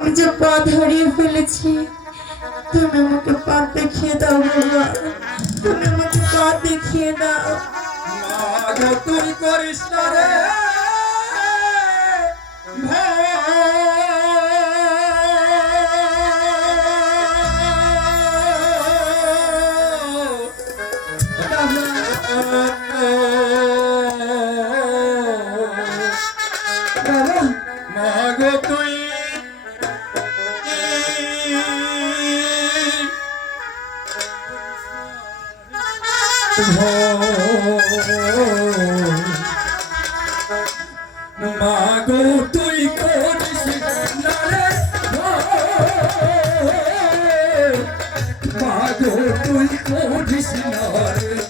আমি যে পথ হারিয়ে ফেলেছি। তুমি আমাকে পথ দেখিয়ে দাও বাবা। তুমি আমাকে পথ দেখিয়ে দাও। তুই করিস না রে। মাগো তুই করিস মাগো তুই করিস না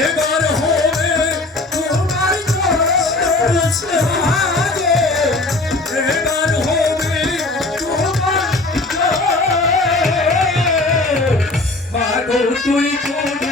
এবার হবে তোমার আগে এবার হবে তোমার পাগল তুই করিস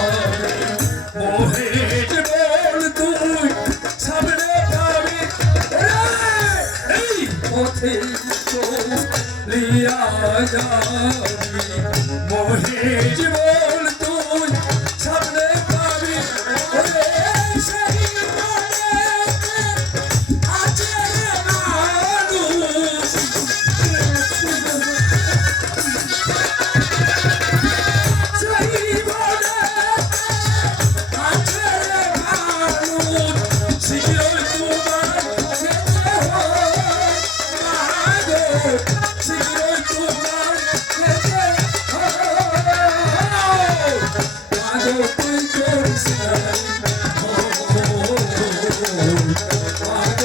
চলিয়া যাবি মোহে জীবন তুই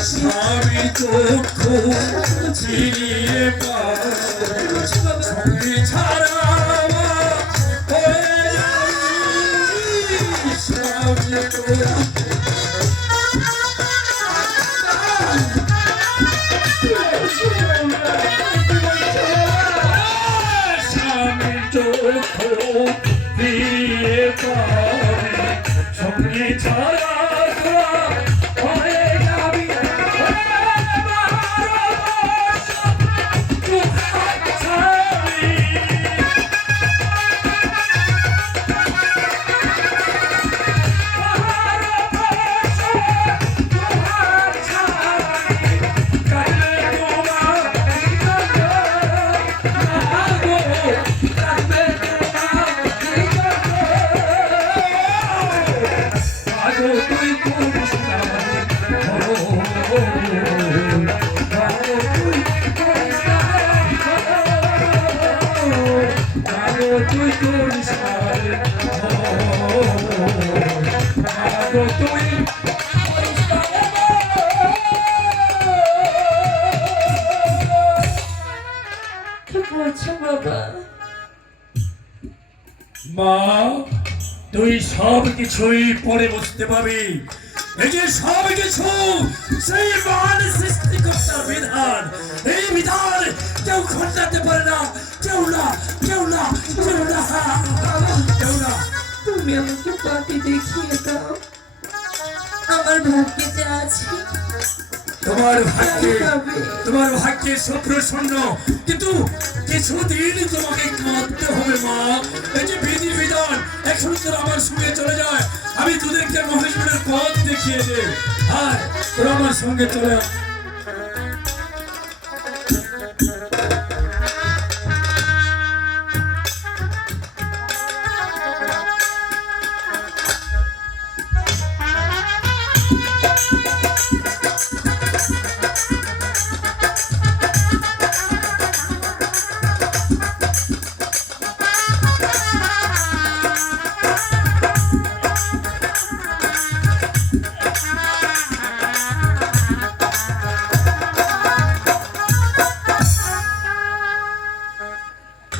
চক্ষু ফিরিয়ে পাবে স্বামী ছাড়া আমার মা, তুই সব কিছুই পরে বুঝতে পারবি। এই সব কিছু, সেই মান সৃষ্টিকর্তার বিধান। এই বিধান কেউ খন্ডাতে পারে না। কেউ না কেউ না কেউ না। কেউ না। তুমি আমাকে পাতি দেখিয়ে আমার ভাগ্যে যা আছে। তোমার ভাগ্যে তোমার ভাগ্যে স্বপ্ন কিন্তু কিছুদিন তোমাকে কাঁদতে হবে মা। এই যে বিধি বিধান এখন তোর আমার সঙ্গে চলে যায়। আমি তোদেরকে মহেশপুরের পথ দেখিয়ে দে আর তোরা আমার সঙ্গে চলে।